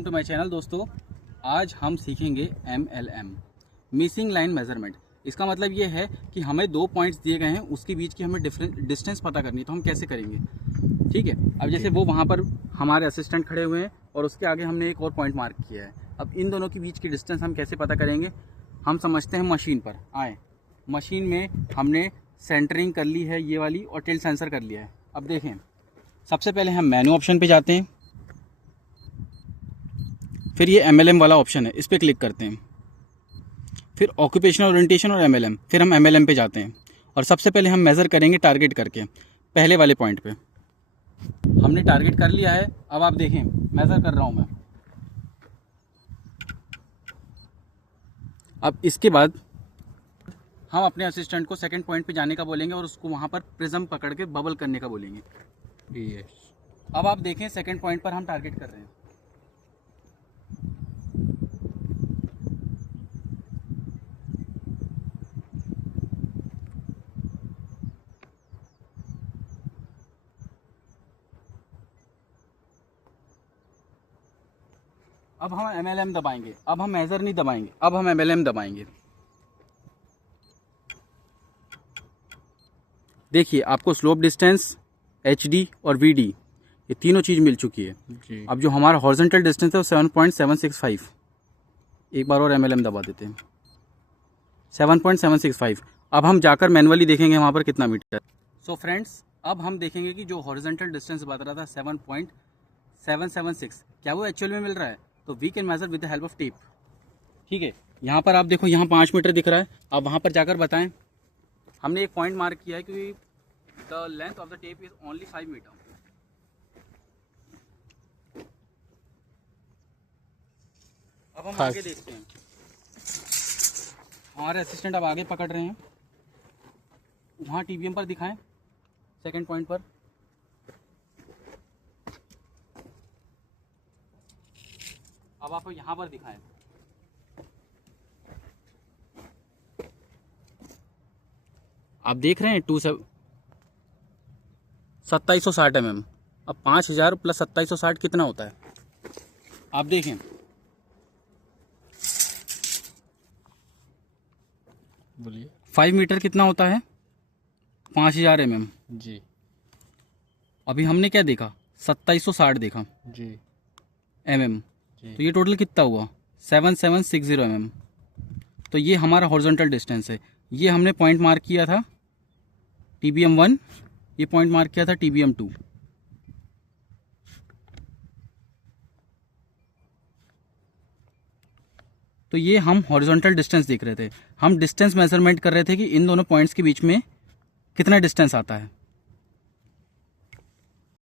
Welcome to my channel दोस्तों। आज हम सीखेंगे MLM, मिसिंग लाइन मेजरमेंट। इसका मतलब ये है कि हमें दो पॉइंट्स दिए गए हैं, उसके बीच की हमें डिस्टेंस पता करनी है। तो हम कैसे करेंगे, ठीक है। अब जैसे वो वहाँ पर हमारे असिस्टेंट खड़े हुए हैं और उसके आगे हमने एक और पॉइंट मार्क किया है। अब इन दोनों के बीच की डिस्टेंस हम कैसे पता करेंगे, हम समझते हैं मशीन पर आए। मशीन में हमने सेंटरिंग कर ली है ये वाली और टिल्ट सेंसर कर लिया है। अब देखें, सबसे पहले हम मेन्यू ऑप्शन पे जाते हैं, फिर ये MLM वाला ऑप्शन है, इस पर क्लिक करते हैं। फिर ऑक्यूपेशनल ओरिएंटेशन और MLM, फिर हम MLM पे जाते हैं और सबसे पहले हम मेज़र करेंगे टारगेट करके पहले वाले पॉइंट पे। हमने टारगेट कर लिया है। अब आप देखें, मेज़र कर रहा हूँ मैं। अब इसके बाद हम अपने असिस्टेंट को सेकंड पॉइंट पे जाने का बोलेंगे और उसको वहाँ पर प्रिज्म पकड़ के बबल करने का बोलेंगे। यस। अब आप देखें, सेकंड पॉइंट पर हम टारगेट कर रहे हैं। अब हम MLM दबाएंगे, अब हम मेजर नहीं दबाएंगे, अब हम MLM दबाएंगे। देखिए, आपको स्लोप डिस्टेंस, HD और VD ये तीनों चीज़ मिल चुकी है जी। अब जो हमारा हॉरिजॉन्टल डिस्टेंस है वो 7.765। एक बार और MLM दबा देते हैं, 7.765। अब हम जाकर मैनुअली देखेंगे वहाँ पर कितना मीटर। सो फ्रेंड्स, अब हम देखेंगे कि जो हॉरिजॉन्टल डिस्टेंस बता रहा था 7.776, क्या वो एक्चुअल में मिल रहा है। तो we can measure with the help of tape, ठीक है। यहाँ पर आप देखो, यहाँ 5 मीटर दिख रहा है। आप वहाँ पर जाकर बताएं। हमने एक पॉइंट मार्क किया है कि the length of the tape is only 5 metre. अब हम आगे देखते हैं। हमारे असिस्टेंट अब आगे पकड़ रहे हैं, वहाँ TBM पर दिखाएं, सेकंड पॉइंट पर। अब आप यहाँ पर दिखाएं। आप देख रहे हैं 2760 mm। अब 5000 प्लस 2760 कितना होता है, आप देखें। बोलिए। 5 मीटर कितना होता है, 5000 mm जी। अभी हमने क्या देखा, 2760 देखा जी mm। तो ये टोटल कितना हुआ, 7760 mm। तो ये हमारा हॉरिजॉन्टल डिस्टेंस है। ये हमने पॉइंट मार्क किया था TBM 1, ये पॉइंट मार्क किया था TBM 2। तो ये हम हॉरिजॉन्टल डिस्टेंस देख रहे थे। हम डिस्टेंस मेजरमेंट कर रहे थे कि इन दोनों पॉइंट्स के बीच में कितना डिस्टेंस आता है।